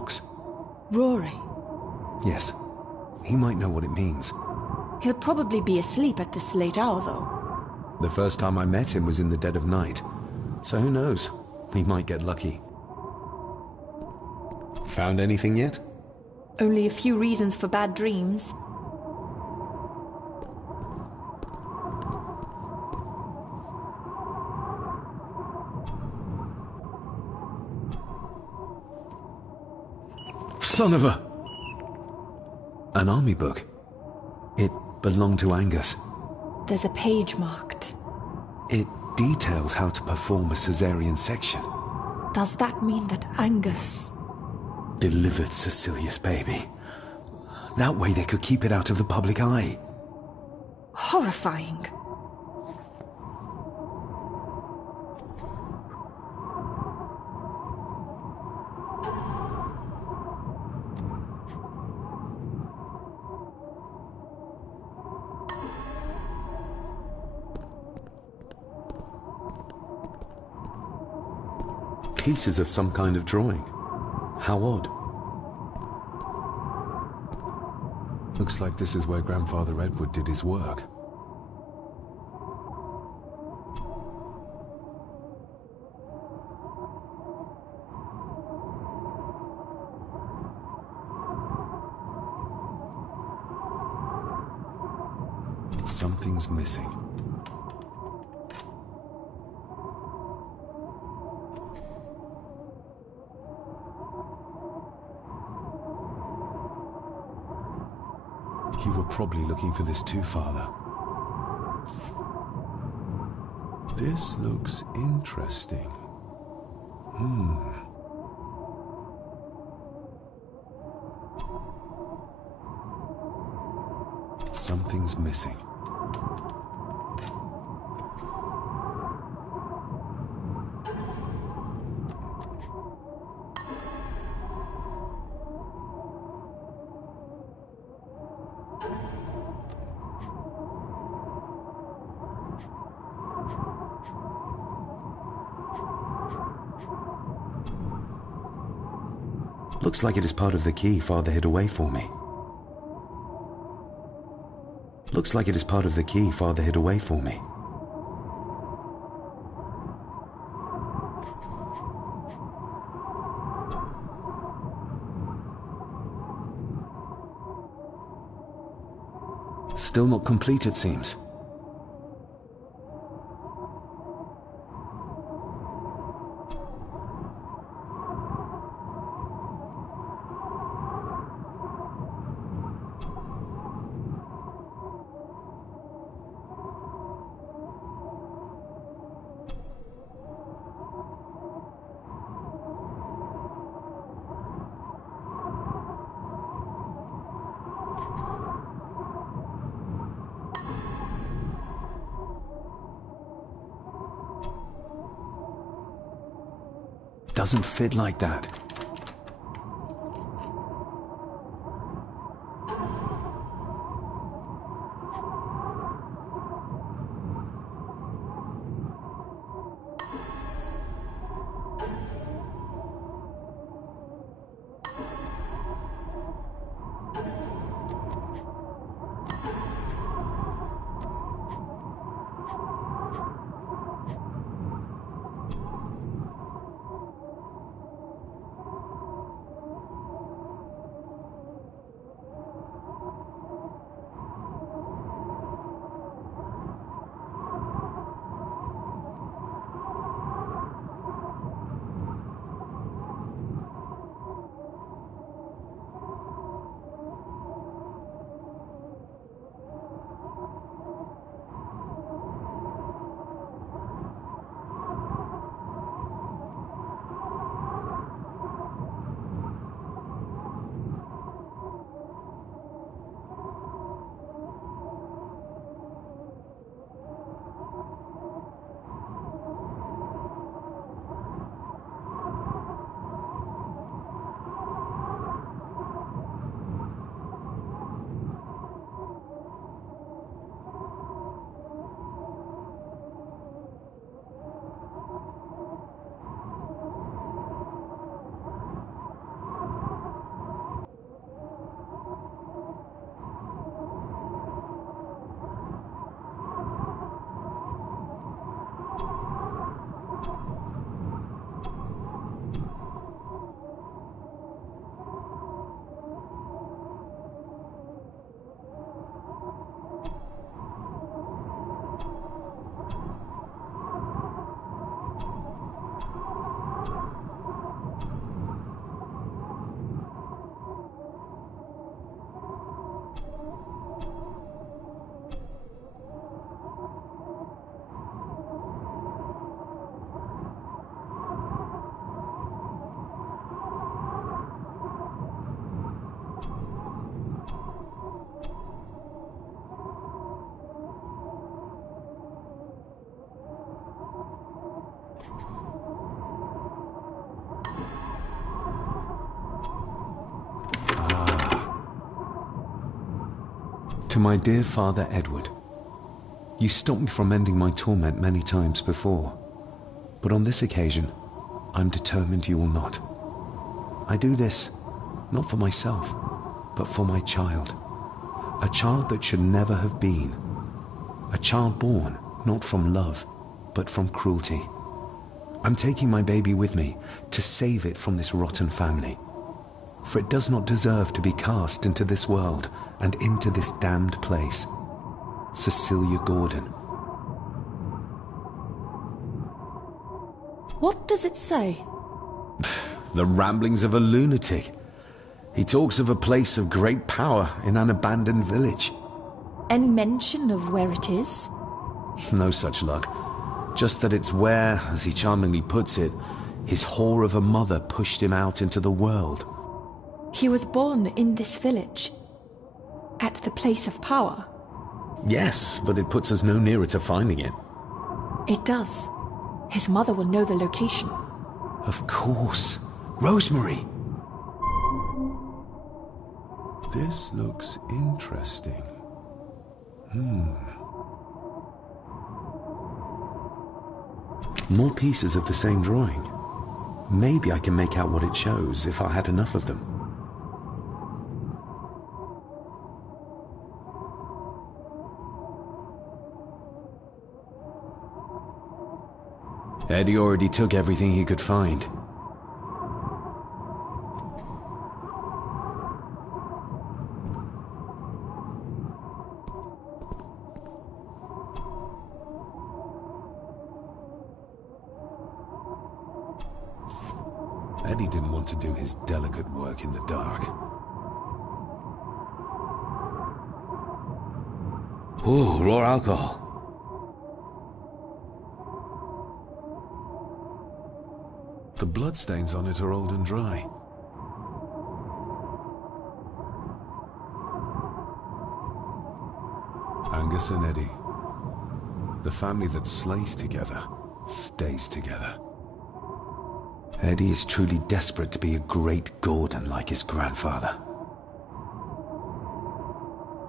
box. Rory. Yes. He might know what it means. He'll probably be asleep at this late hour, though. The first time I met him was in the dead of night. So who knows? He might get lucky. Found anything yet? Only a few reasons for bad dreams. Son of a... An army book. It belonged to Angus. There's a page marked. It details how to perform a cesarean section. Does that mean that Angus... delivered Cecilia's baby? That way they could keep it out of the public eye. Horrifying. Pieces of some kind of drawing. How odd. Looks like this is where Grandfather Edward did his work. Something's missing. You were probably looking for this too, Father. This looks interesting. Something's missing. Looks like it is part of the key Father hid away for me. Looks like it is part of the key Father hid away for me. Still not complete, it seems. Doesn't fit like that. To my dear Father Edward, you stopped me from ending my torment many times before, but on this occasion, I'm determined you will not. I do this, not for myself, but for my child. A child that should never have been. A child born, not from love, but from cruelty. I'm taking my baby with me to save it from this rotten family. For it does not deserve to be cast into this world and into this damned place. Cecilia Gordon. What does it say? The ramblings of a lunatic. He talks of a place of great power in an abandoned village. Any mention of where it is? No such luck. Just that it's where, as he charmingly puts it, his whore of a mother pushed him out into the world. He was born in this village. At the place of power. Yes, but it puts us no nearer to finding it. It does. His mother will know the location. Of course. Rosemary! This looks interesting. More pieces of the same drawing. Maybe I can make out what it shows if I had enough of them. Eddie already took everything he could find. Eddie didn't want to do his delicate work in the dark. Ooh, raw alcohol. The bloodstains on it are old and dry. Angus and Eddie. The family that slays together, stays together. Eddie is truly desperate to be a great Gordon like his grandfather.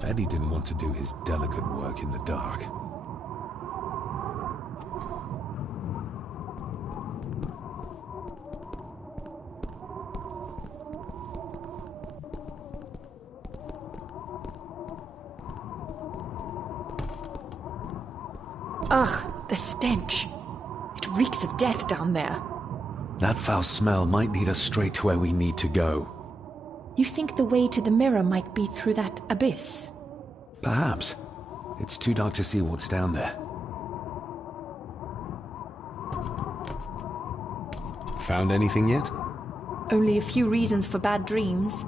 Eddie didn't want to do his delicate work in the dark. Ugh, the stench. It reeks of death down there. That foul smell might lead us straight to where we need to go. You think the way to the mirror might be through that abyss? Perhaps. It's too dark to see what's down there. Found anything yet? Only a few reasons for bad dreams.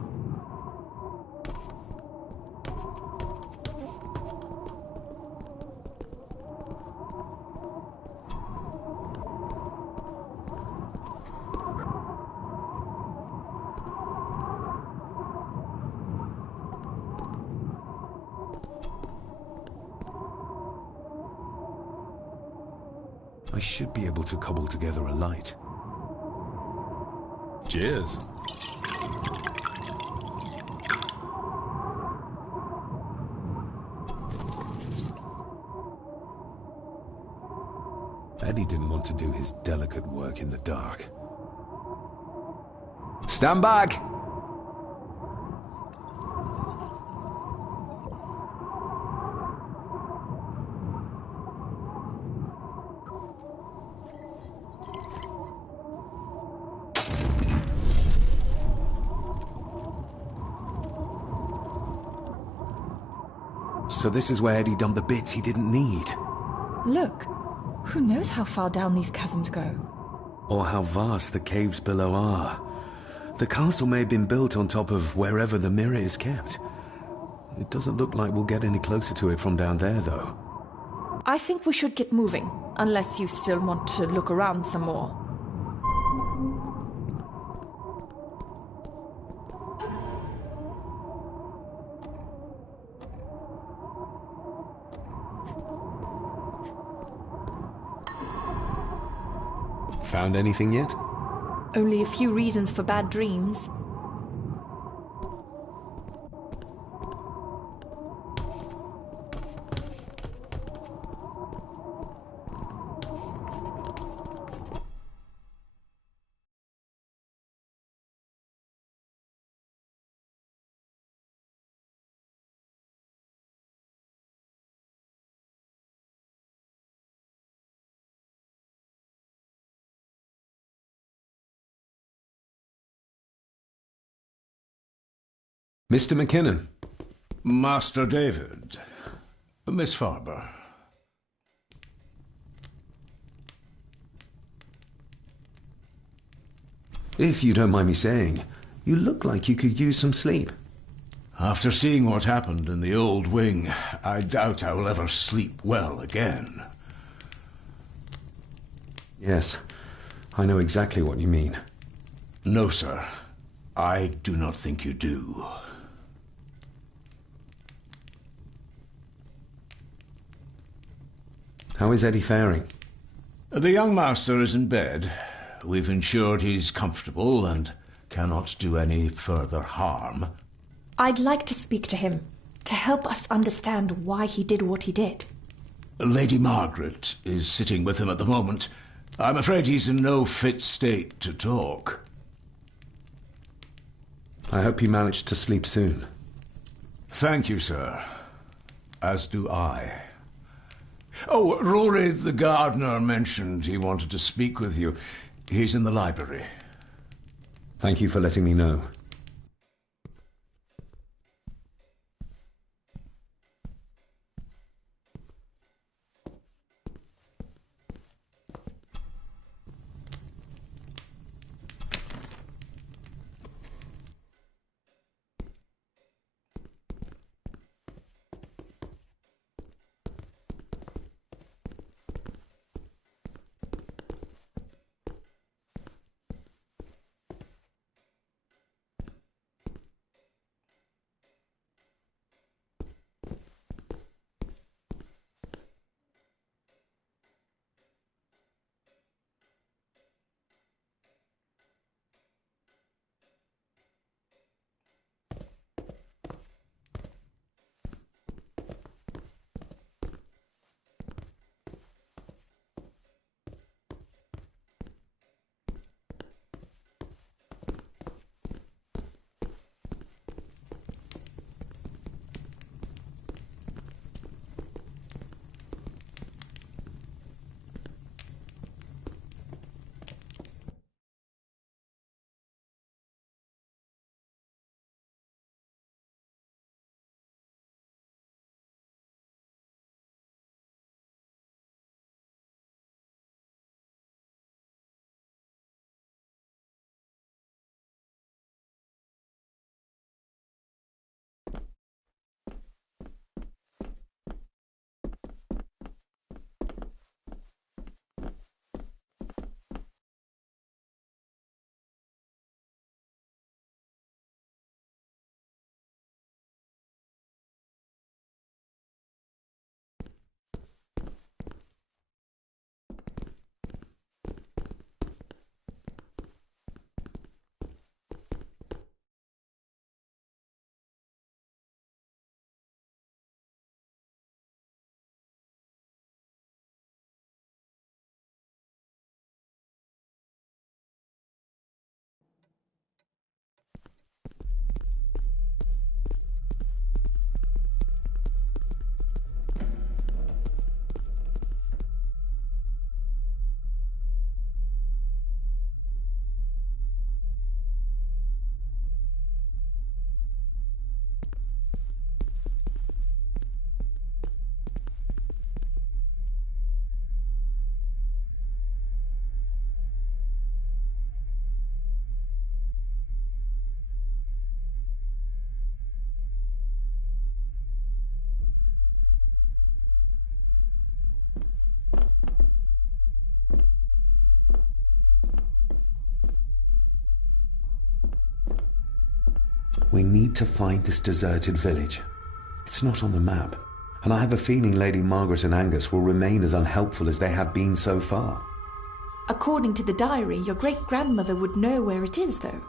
I should be able to cobble together a light. Cheers. Eddie didn't want to do his delicate work in the dark. Stand back! So this is where Eddie dumped the bits he didn't need. Look, who knows how far down these chasms go? Or how vast the caves below are. The castle may have been built on top of wherever the mirror is kept. It doesn't look like we'll get any closer to it from down there, though. I think we should get moving, unless you still want to look around some more. Found anything yet? Only a few reasons for bad dreams. Mr. McKinnon. Master David. Miss Farber. If you don't mind me saying, you look like you could use some sleep. After seeing what happened in the old wing, I doubt I will ever sleep well again. Yes, I know exactly what you mean. No, sir. I do not think you do. How is Eddie faring? The young master is in bed. We've ensured he's comfortable and cannot do any further harm. I'd like to speak to him, to help us understand why he did what he did. Lady Margaret is sitting with him at the moment. I'm afraid he's in no fit state to talk. I hope you managed to sleep soon. Thank you, sir. As do I. Oh, Rory the gardener mentioned he wanted to speak with you. He's in the library. Thank you for letting me know. We need to find this deserted village. It's not on the map, and I have a feeling Lady Margaret and Angus will remain as unhelpful as they have been so far. According to the diary, your great-grandmother would know where it is, though.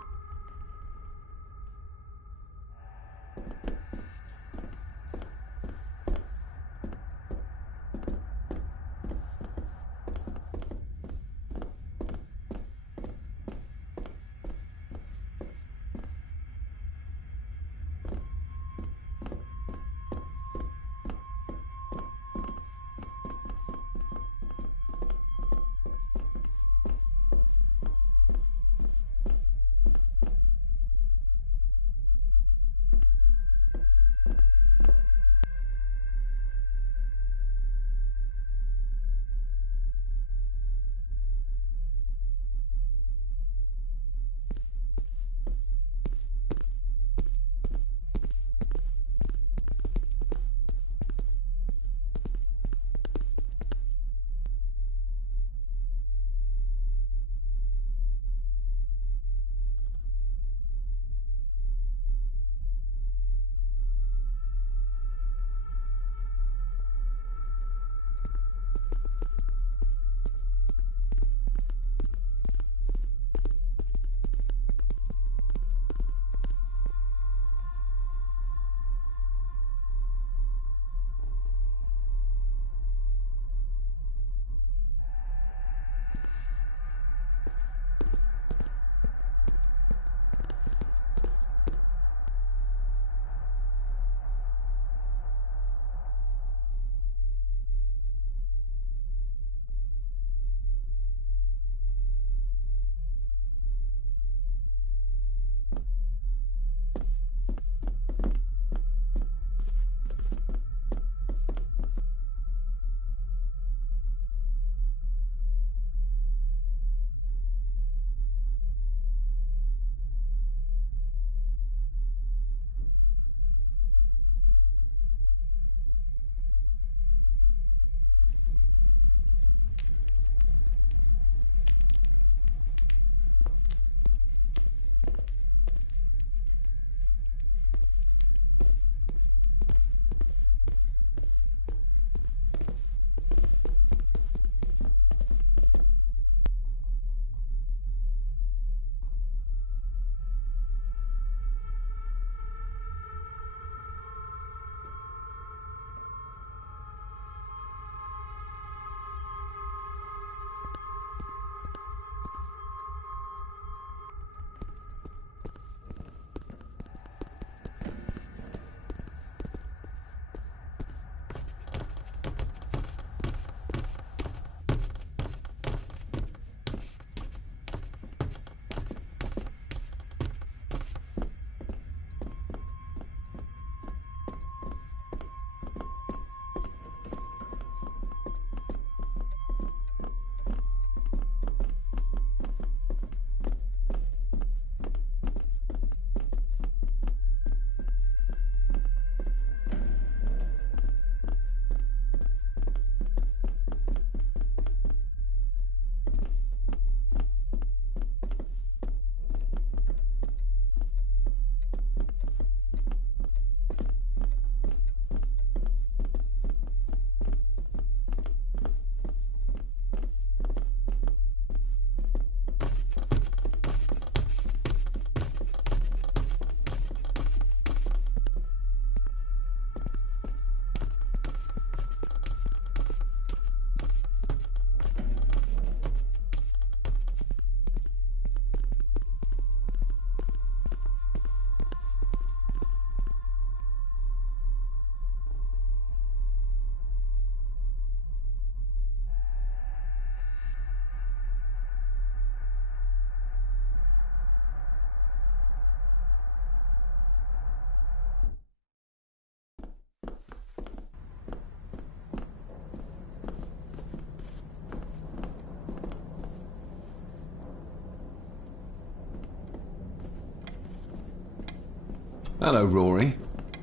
Hello, Rory.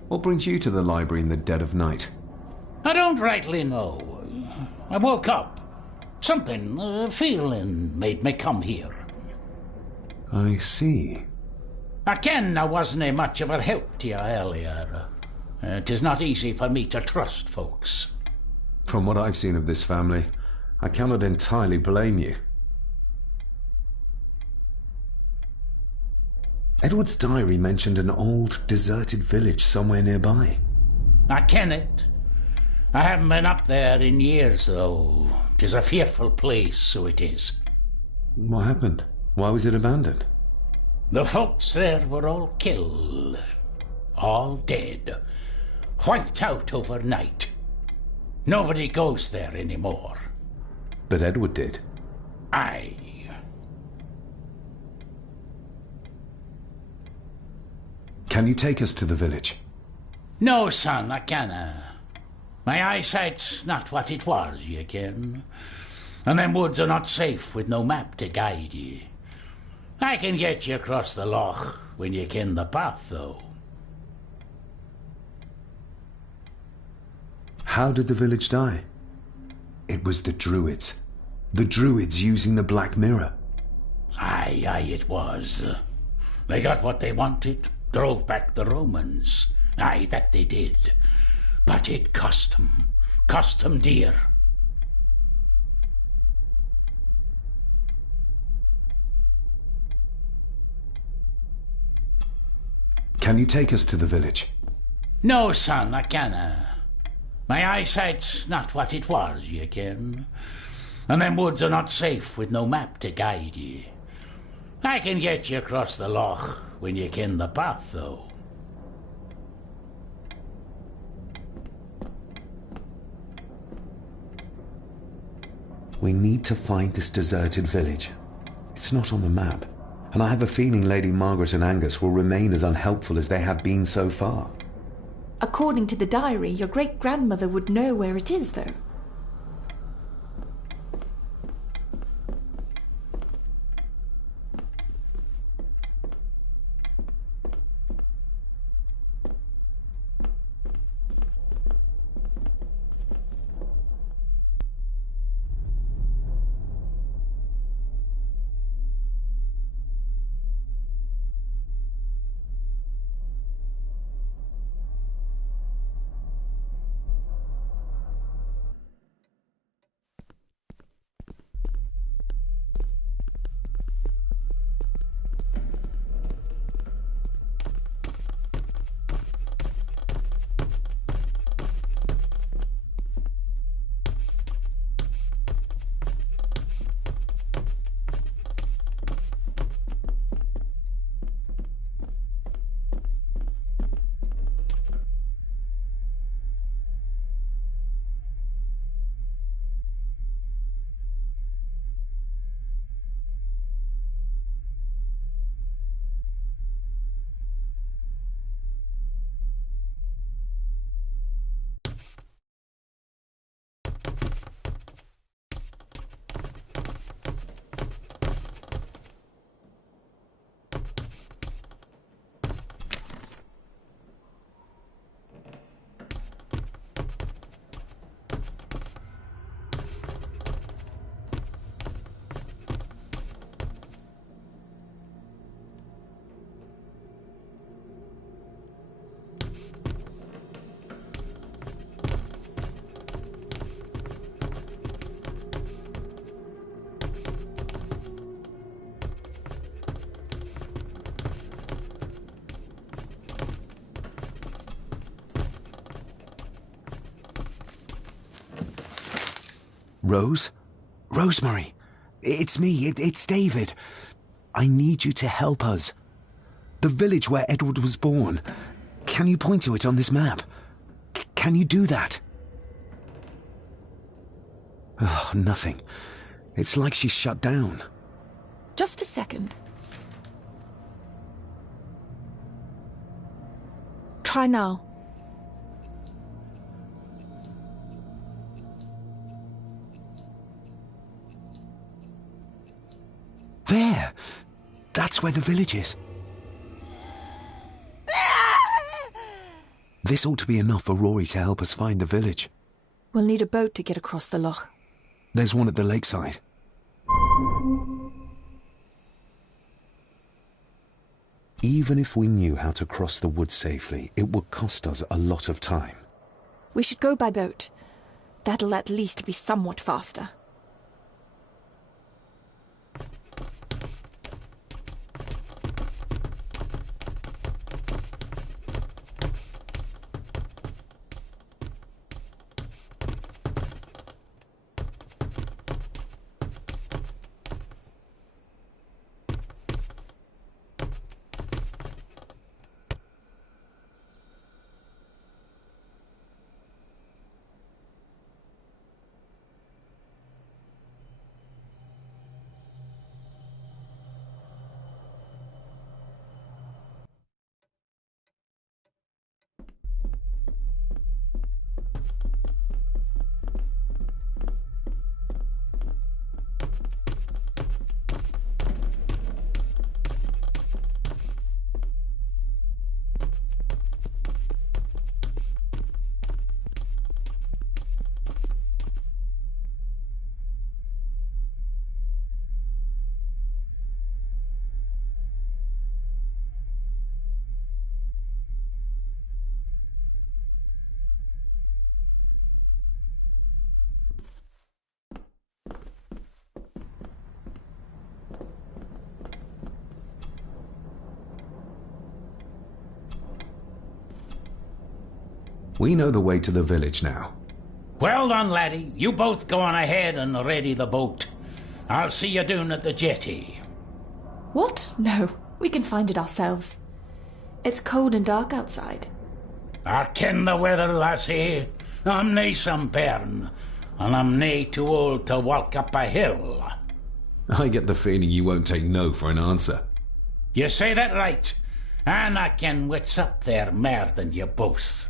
What brings you to the library in the dead of night? I don't rightly know. I woke up. Something, a feeling, made me come here. I see. I ken I wasn't much of a help to you earlier. 'Tis not easy for me to trust folks. From what I've seen of this family, I cannot entirely blame you. Edward's diary mentioned an old, deserted village somewhere nearby. I ken it. I haven't been up there in years, though. 'Tis a fearful place, so it is. What happened? Why was it abandoned? The folks there were all killed. All dead. Wiped out overnight. Nobody goes there anymore. But Edward did. Aye. Can you take us to the village? No, son, I canna. My eyesight's not what it was, ye ken. And them woods are not safe with no map to guide ye. I can get you across the loch when ye ken the path, though. How did the village die? It was the Druids. The Druids using the Black Mirror. Aye, it was. They got what they wanted, drove back the Romans. Aye, that they did. But it cost 'em dear. Can you take us to the village? No, son, I canna. My eyesight's not what it was, ye ken. And them woods are not safe with no map to guide ye. I can get you across the loch when ye ken the path, though. We need to find this deserted village. It's not on the map, and I have a feeling Lady Margaret and Angus will remain as unhelpful as they have been so far. According to the diary, your great-grandmother would know where it is, though. Rose? Rosemary! It's me, it's David. I need you to help us. The village where Edward was born. Can you point to it on this map? Can you do that? Oh, nothing. It's like she's shut down. Just a second. Try now. There! That's where the village is. This ought to be enough for Rory to help us find the village. We'll need a boat to get across the loch. There's one at the lakeside. Even if we knew how to cross the woods safely, it would cost us a lot of time. We should go by boat. That'll at least be somewhat faster. We know the way to the village now. Well done, laddie. You both go on ahead and ready the boat. I'll see you down at the jetty. What? No, we can find it ourselves. It's cold and dark outside. I ken the weather, lassie. I'm nae some bairn, and I'm nae too old to walk up a hill. I get the feeling you won't take no for an answer. You say that right, and I ken what's up there mair than you both.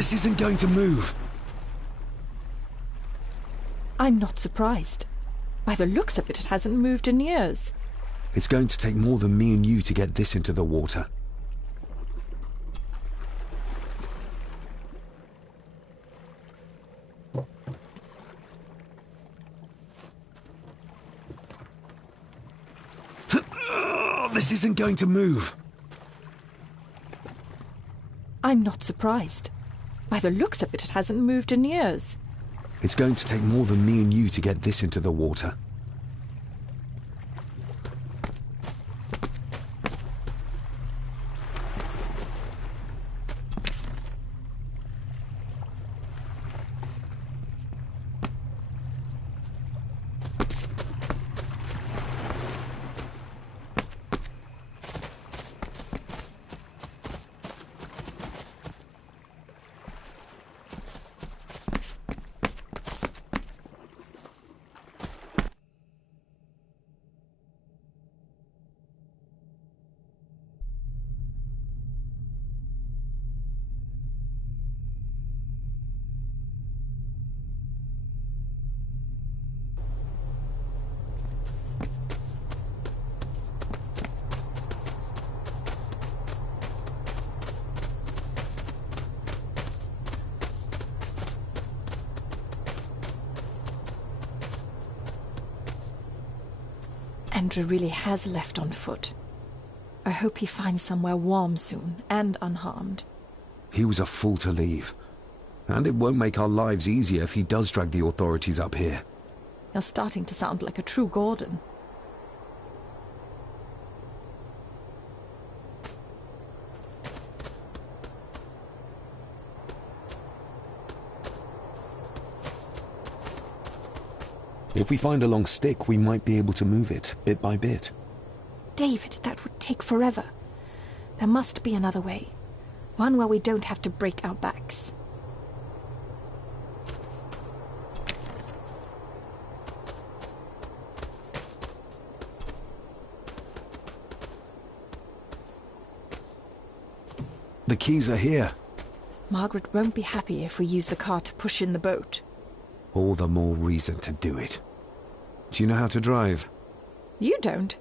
This isn't going to move. I'm not surprised. By the looks of it, it hasn't moved in years. It's going to take more than me and you to get this into the water. This isn't going to move. I'm not surprised. By the looks of it, it hasn't moved in years. It's going to take more than me and you to get this into the water. Andrew really has left on foot. I hope he finds somewhere warm soon, and unharmed. He was a fool to leave. And it won't make our lives easier if he does drag the authorities up here. You're starting to sound like a true Gordon. If we find a long stick, we might be able to move it, bit by bit. David, that would take forever. There must be another way. One where we don't have to break our backs. The keys are here. Margaret won't be happy if we use the car to push in the boat. All the more reason to do it. Do you know how to drive? You don't.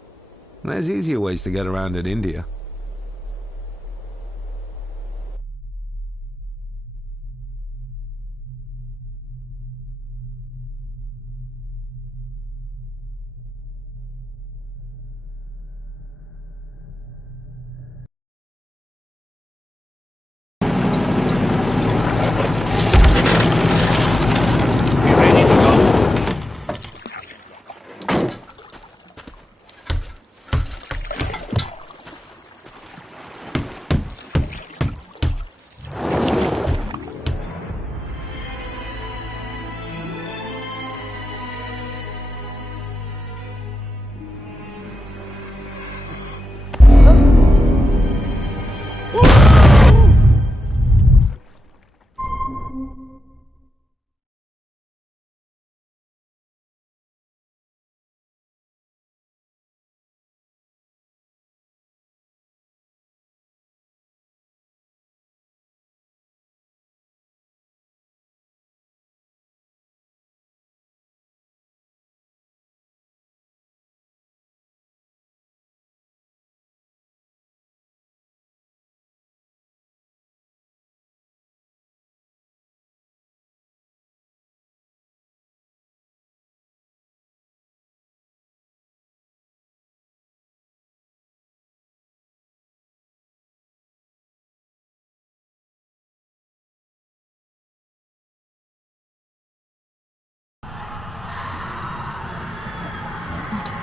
There's easier ways to get around in India.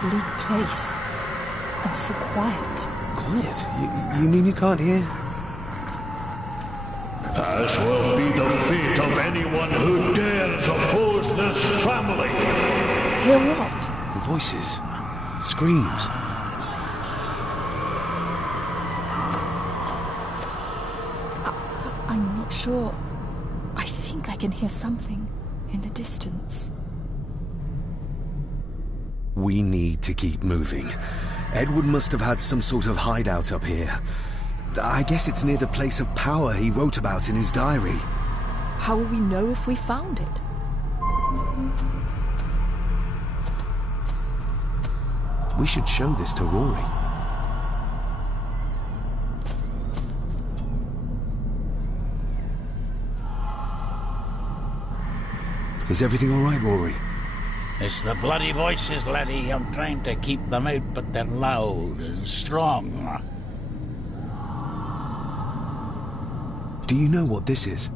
Bleak place. And so quiet. Quiet? You mean you can't hear? As will be the fate of anyone who dares oppose this family. Hear what? The voices. Screams. I'm not sure. I think I can hear something in the distance. We need to keep moving. Edward must have had some sort of hideout up here. I guess it's near the place of power he wrote about in his diary. How will we know if we found it? We should show this to Rory. Is everything all right, Rory? It's the bloody voices, laddie. I'm trying to keep them out, but they're loud and strong. Do you know what this is?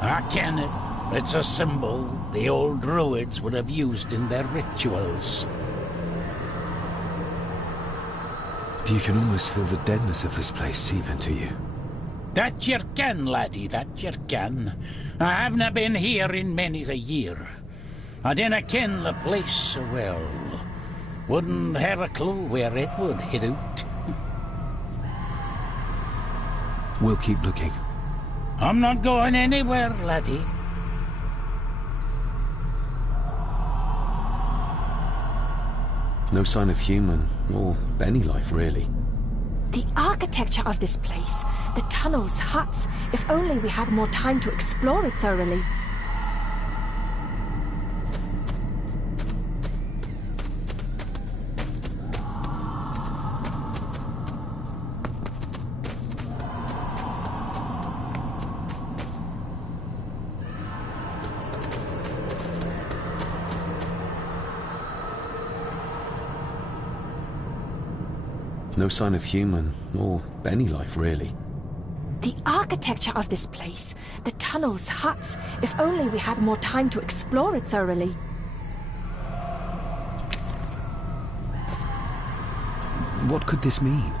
I ken it. It's a symbol the old druids would have used in their rituals. You can almost feel the deadness of this place seep into you. That yer can, laddie, that yer can. I havena been here in many a year. I dinna ken the place so well. Wouldn't have a clue where it would hit out. We'll keep looking. I'm not going anywhere, laddie. No sign of human, or any life, really. The architecture of this place, the tunnels, huts, if only we had more time to explore it thoroughly. No sign of human, or any life, really. The architecture of this place, the tunnels, huts, if only we had more time to explore it thoroughly. What could this mean?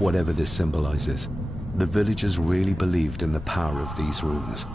Whatever this symbolizes, the villagers really believed in the power of these runes.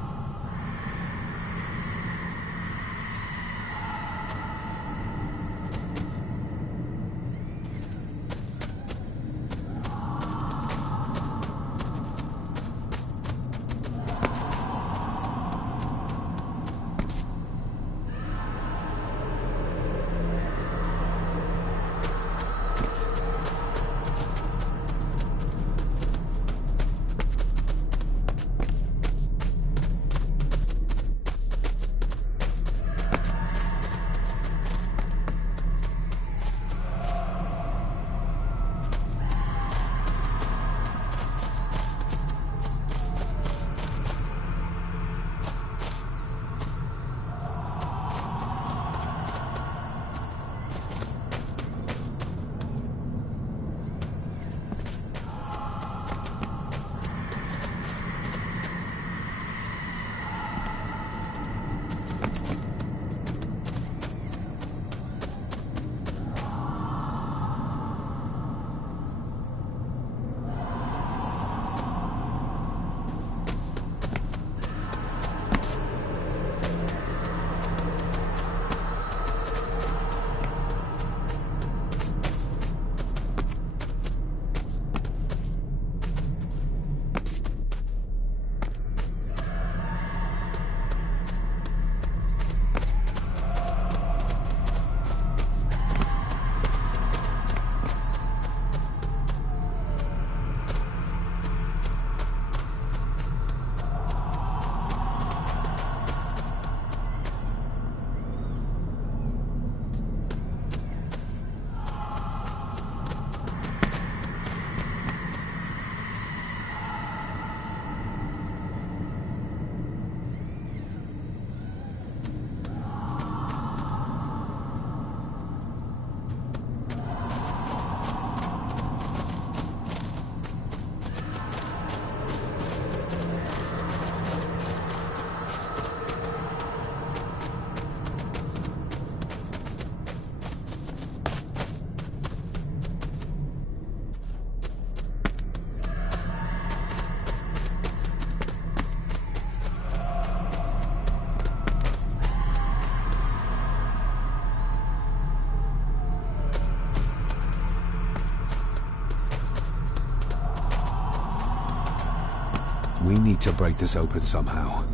We need to break this open somehow.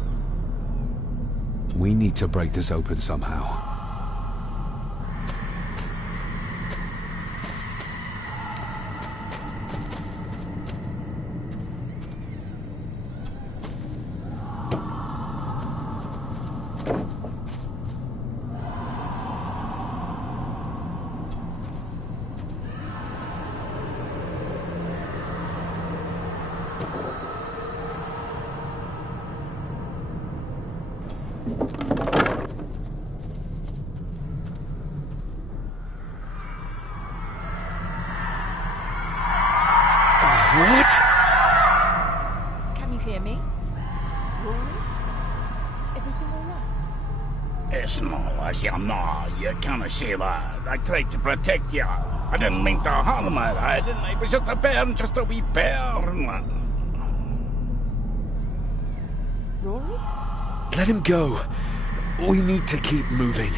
We need to break this open somehow. What? Can you hear me? Rory? Is everything alright? It's no, you can't say that. I tried to protect you. I didn't mean to harm her. I didn't. It was just a burn, just a wee burn. Rory? Let him go. We need to keep moving.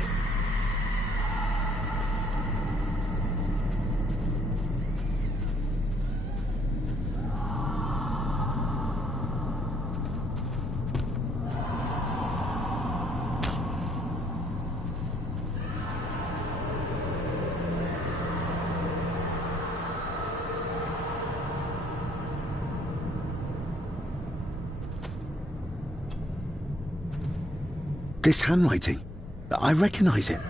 This handwriting, I recognize it.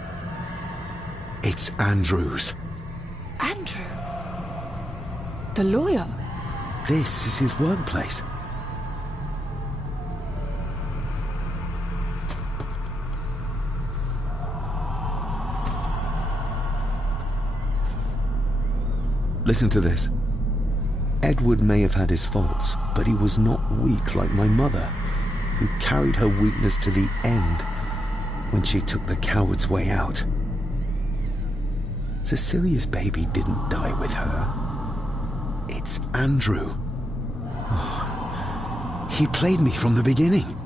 It's Andrew's. Andrew? The lawyer? This is his workplace. Listen to this. Edward may have had his faults, but he was not weak like my mother, who carried her weakness to the end when she took the coward's way out. Cecilia's baby didn't die with her. It's Andrew. Oh, he played me from the beginning.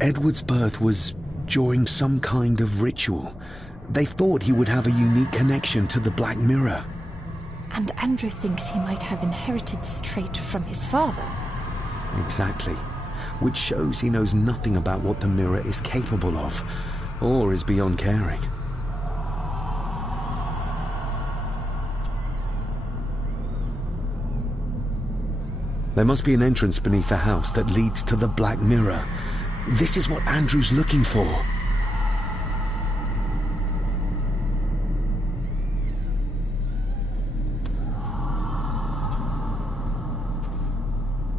Edward's birth was during some kind of ritual. They thought he would have a unique connection to the Black Mirror. And Andrew thinks he might have inherited this trait from his father. Exactly. Which shows he knows nothing about what the mirror is capable of, or is beyond caring. There must be an entrance beneath the house that leads to the Black Mirror. This is what Andrew's looking for.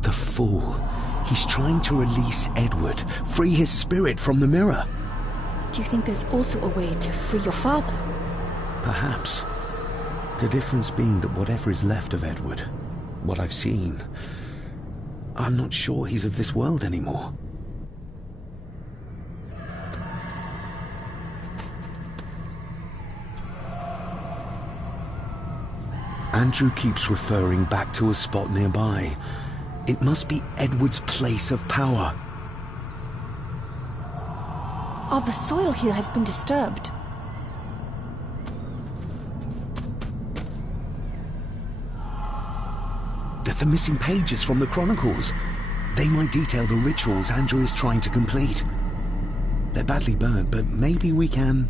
The fool. He's trying to release Edward, free his spirit from the mirror. Do you think there's also a way to free your father? Perhaps. The difference being that whatever is left of Edward, what I've seen, I'm not sure he's of this world anymore. Andrew keeps referring back to a spot nearby. It must be Edward's place of power. Oh, the soil here has been disturbed. They're the missing pages from the Chronicles. They might detail the rituals Andrew is trying to complete. They're badly burnt, but maybe we can...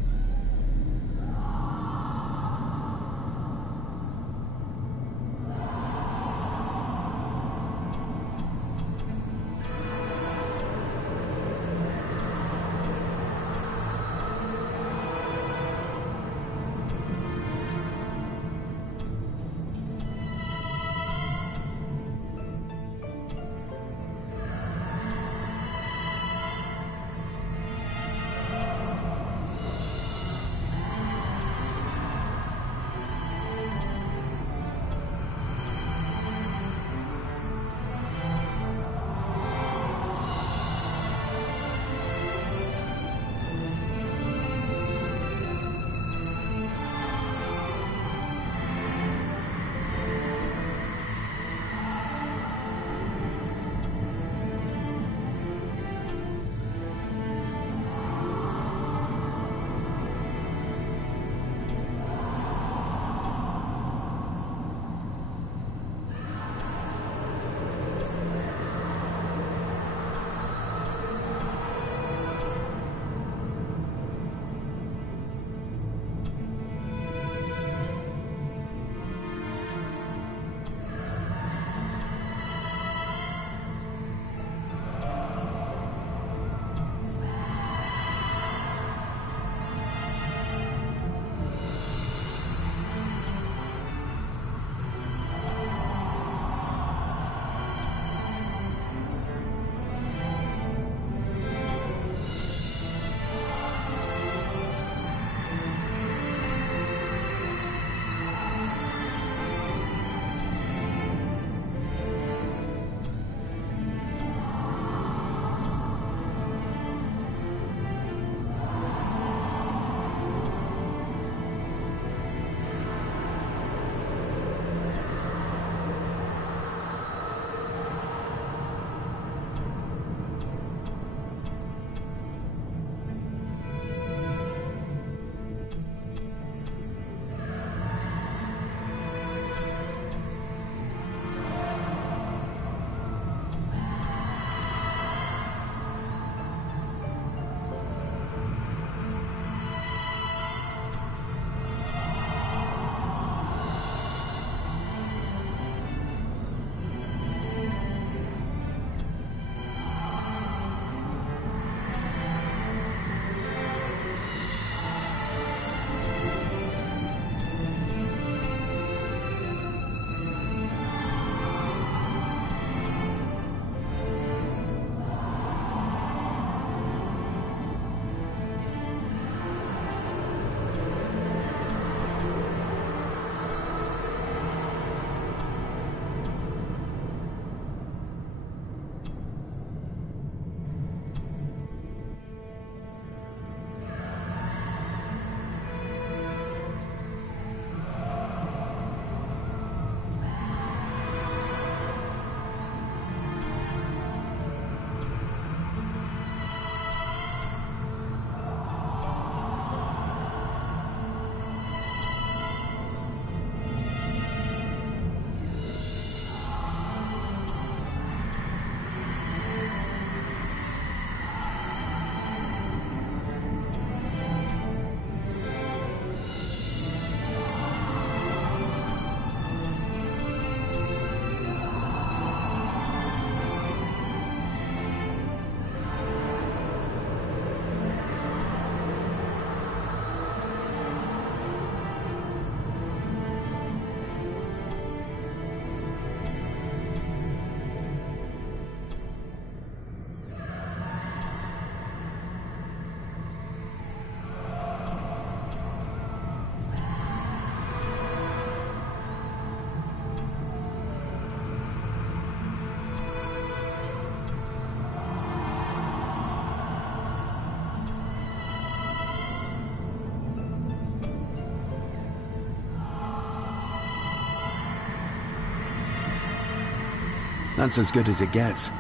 That's as good as it gets.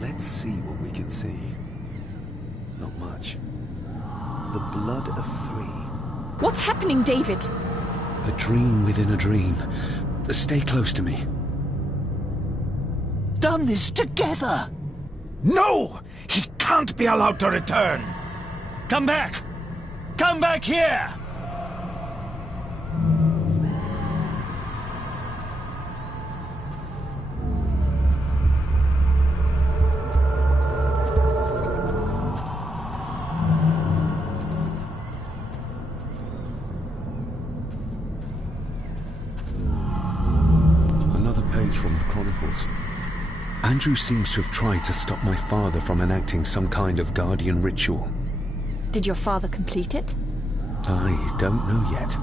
Let's see what we can see. Not much. The blood of 3. What's happening, David? A dream within a dream. Stay close to me. Done this together. No! He can't be allowed to return. Come back! Come back here! Another page from the Chronicles. Andrew seems to have tried to stop my father from enacting some kind of guardian ritual. Did your father complete it? I don't know yet.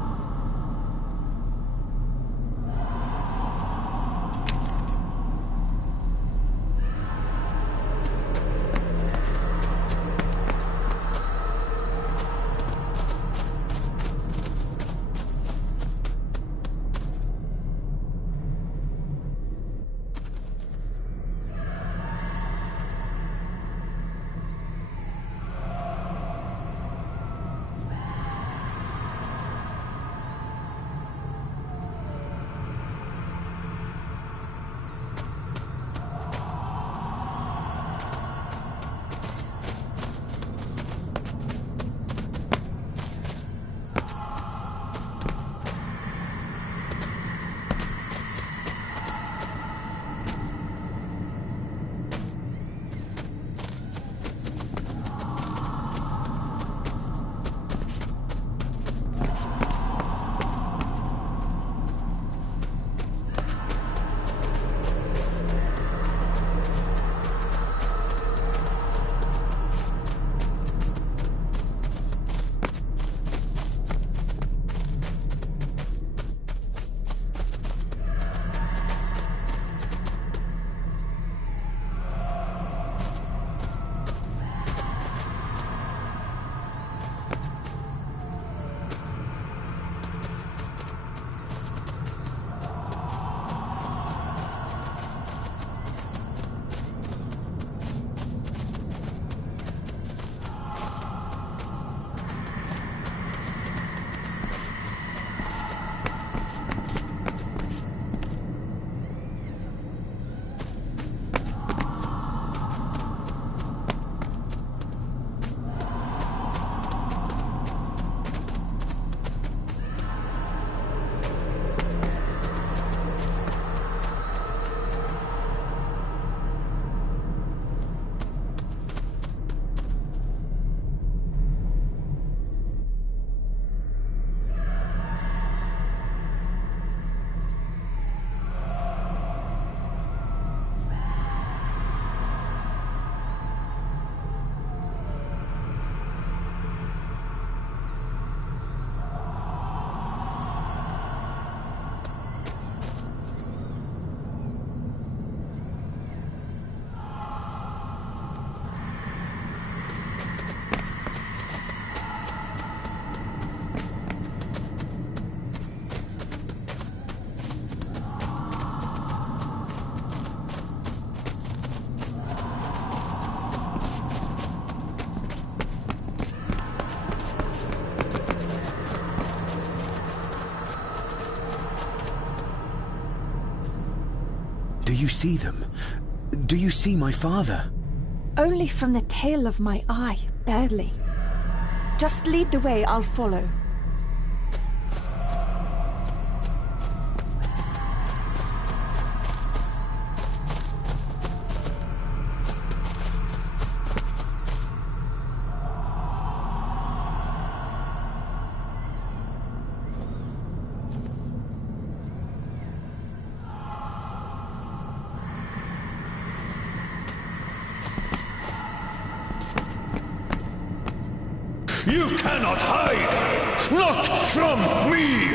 Do you see them? Do you see my father? Only from the tail of my eye, barely. Just lead the way, I'll follow. You cannot hide! Not from me!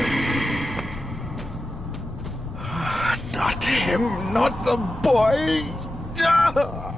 Not him, not the boy! Ah!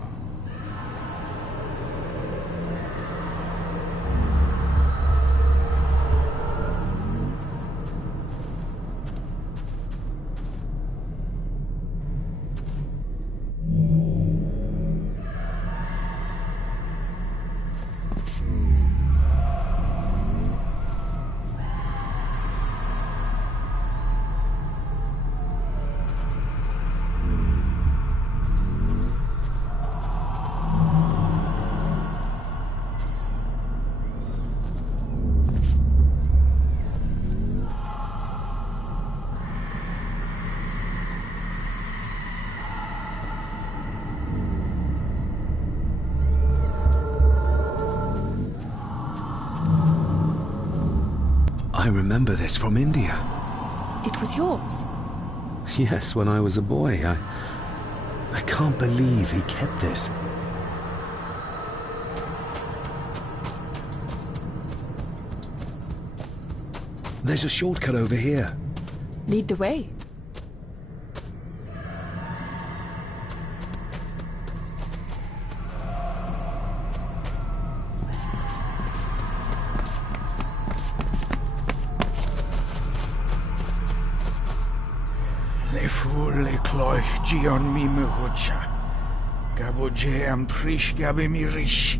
I remember this from India. It was yours. Yes, when I was a boy. I can't believe he kept this. There's a shortcut over here. Lead the way. Le fur le cloich gion mi mehucha. Gabo je am prish gabe mi rish.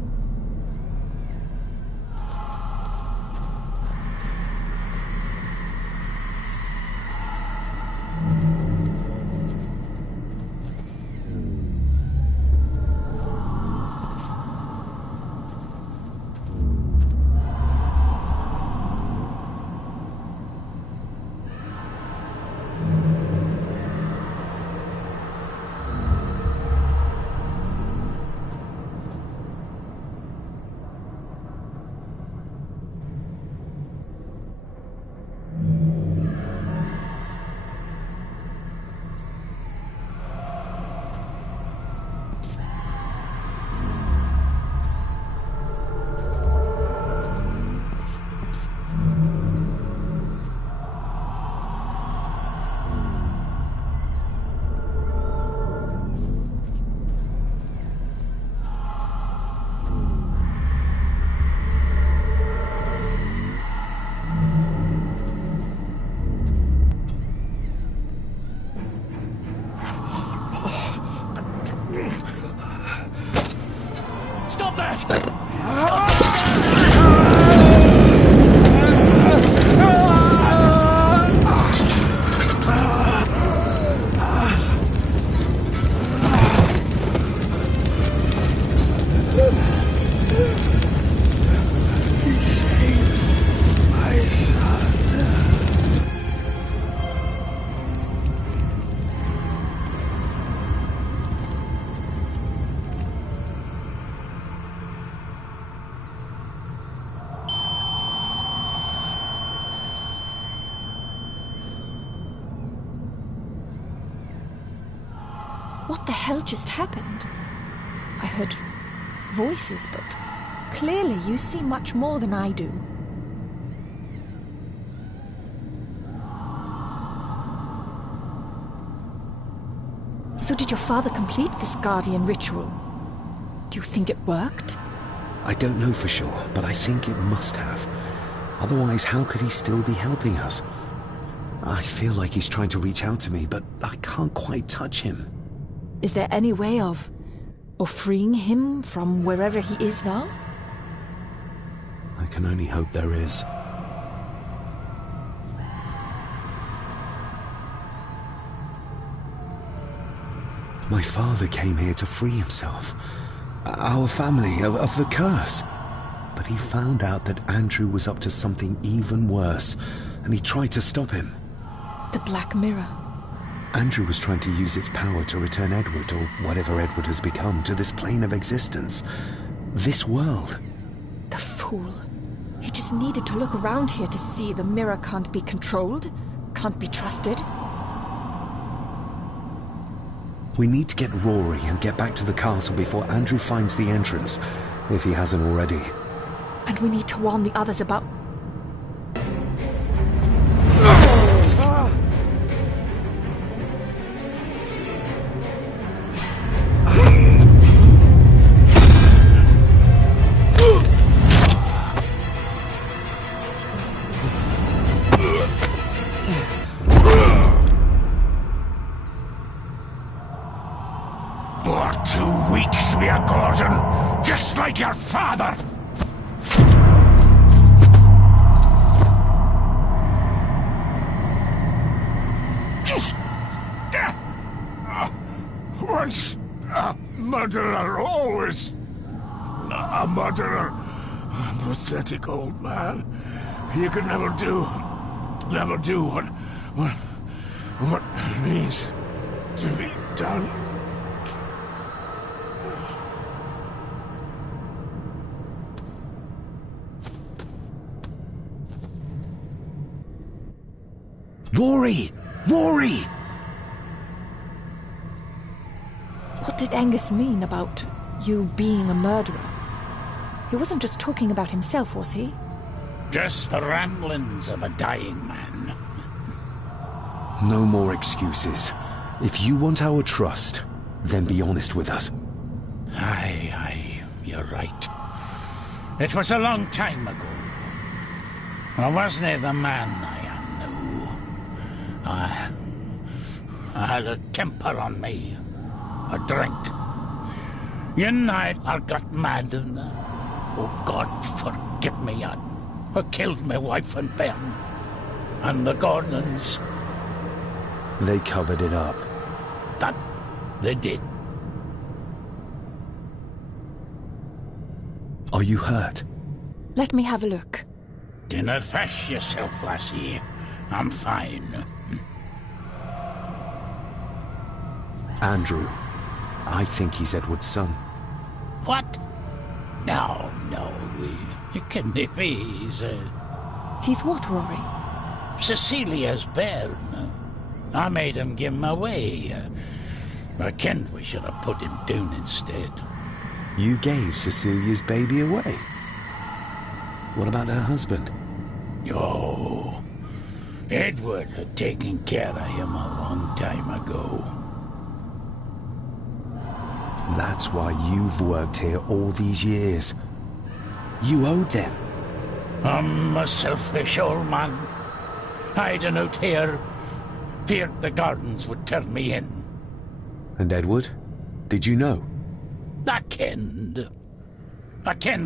Stop that! He saved my son. What the hell just happened? I heard voices, but clearly you see much more than I do. So did your father complete this guardian ritual? Do you think it worked? I don't know for sure, but I think it must have. Otherwise, how could he still be helping us? I feel like he's trying to reach out to me, but I can't quite touch him. Is there any way of freeing him from wherever he is now? I can only hope there is. My father came here to free himself, our family, of the curse. But he found out that Andrew was up to something even worse, and he tried to stop him. The Black Mirror. Andrew was trying to use its power to return Edward, or whatever Edward has become, to this plane of existence. This world. The fool. He just needed to look around here to see the mirror can't be controlled, can't be trusted. We need to get Rory and get back to the castle before Andrew finds the entrance, if he hasn't already. And we need to warn the others about... For 2 weeks we are Gordon, just like your father. Once a murderer, always a murderer. A pathetic old man. He could never do what needs to be done. Rory! Rory! What did Angus mean about you being a murderer? He wasn't just talking about himself, was he? Just the ramblings of a dying man. No more excuses. If you want our trust, then be honest with us. Aye, you're right. It was a long time ago. I wasn't the man I am now. I had a temper on me. A drink. One night I got mad and, oh God forgive me, I killed my wife and bairn. And the Gordons. They covered it up. That they did. Are you hurt? Let me have a look. Dinna fash yourself, lassie. I'm fine. Andrew. I think he's Edward's son. What? No, it can't be. He's what, Rory? Cecilia's bairn. I made him give him away. I kenned we should have put him down instead. You gave Cecilia's baby away? What about her husband? Oh, Edward had taken care of him a long time ago. That's why you've worked here all these years. You owed them. I'm a selfish old man. Hiding out here, feared the Gardens would turn me in. And Edward? Did you know? I kenned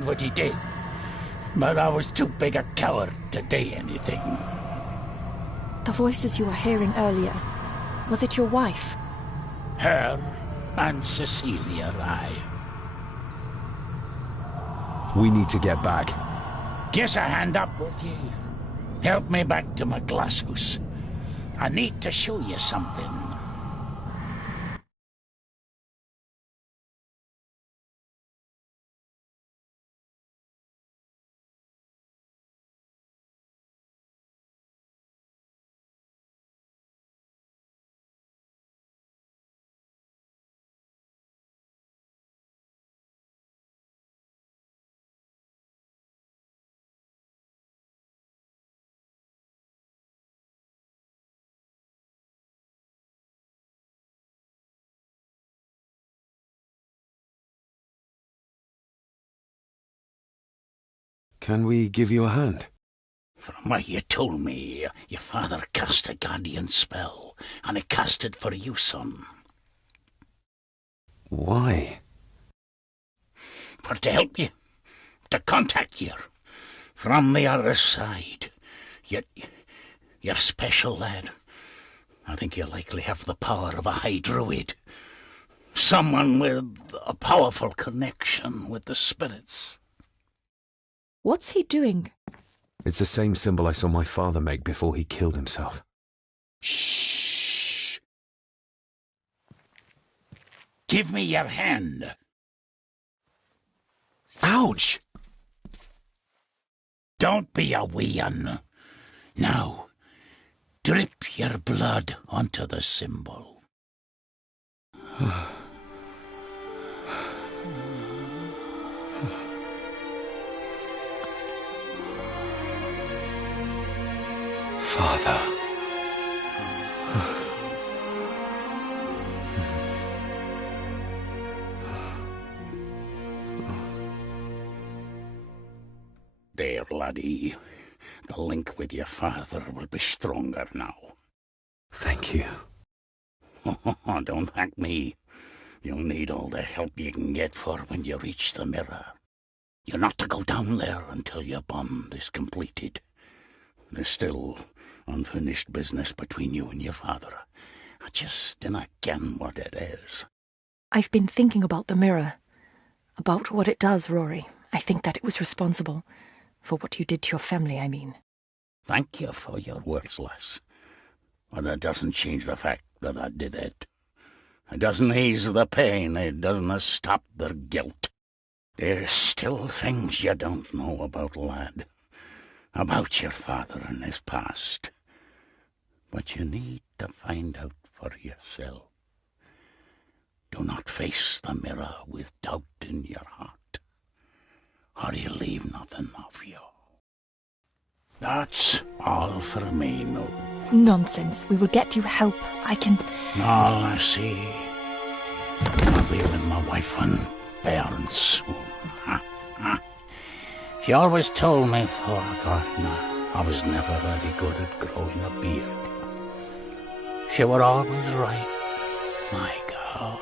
what he did. But I was too big a coward to do anything. The voices you were hearing earlier, was it your wife? Her and Cecilia, aye. We need to get back. Give a hand up, would ye? Help me back to my glasshouse. I need to show you something. Can we give you a hand? From what you told me, your father cast a guardian spell, and he cast it for you, son. Why? For to help you, to contact you from the other side. You're special, lad. I think you likely have the power of a high druid. Someone with a powerful connection with the spirits. What's he doing? It's the same symbol I saw my father make before he killed himself. Shh! Give me your hand. Ouch! Don't be a wee un. Now, drip your blood onto the symbol. Father. There, laddie. The link with your father will be stronger now. Thank you. Don't thank me. You'll need all the help you can get for when you reach the mirror. You're not to go down there until your bond is completed. There's still unfinished business between you and your father. I just dinna ken what it is. I've been thinking about the mirror. About what it does, Rory. I think that it was responsible. For what you did to your family, I mean. Thank you for your words, lass. But that doesn't change the fact that I did it. It doesn't ease the pain. It doesn't stop the guilt. There's still things you don't know about, lad. About your father and his past. But you need to find out for yourself. Do not face the mirror with doubt in your heart, or you'll leave nothing of you. That's all for me, no. Nonsense. We will get you help. I can... All I see, I'll be with my wife and bairns soon. She always told me for a gardener I was never very good at growing a beard. She were always right, my girl.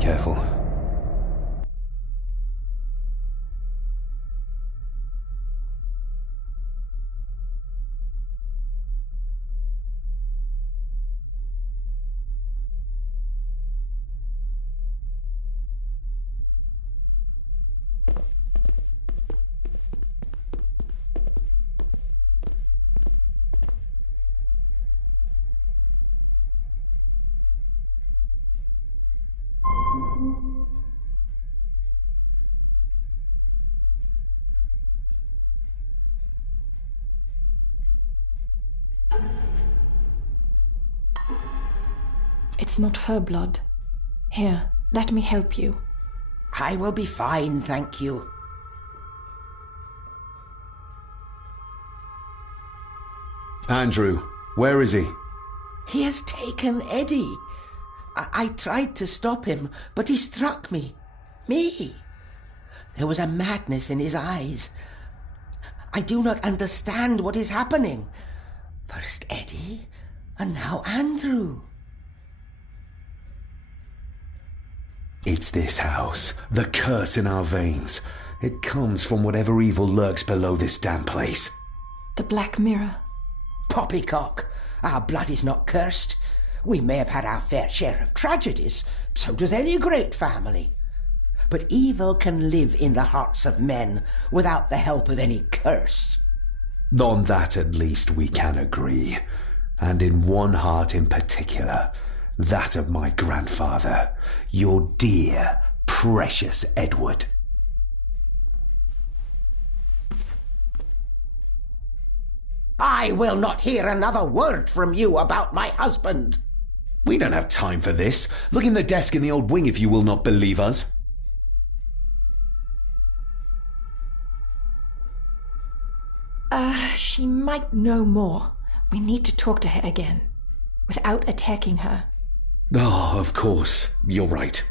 Careful. It's not her blood. Here, let me help you. I will be fine, thank you. Andrew, where is he? He has taken Eddie. I tried to stop him, but he struck me. Me. There was a madness in his eyes. I do not understand what is happening. First Eddie, and now Andrew. It's this house. The curse in our veins. It comes from whatever evil lurks below this damn place. The Black Mirror. Poppycock. Our blood is not cursed. We may have had our fair share of tragedies. So does any great family. But evil can live in the hearts of men without the help of any curse. On that at least we can agree. And in one heart in particular. That of my grandfather, your dear, precious Edward. I will not hear another word from you about my husband. We don't have time for this. Look in the desk in the old wing if you will not believe us. She might know more. We need to talk to her again, without attacking her. Oh, of course. You're right.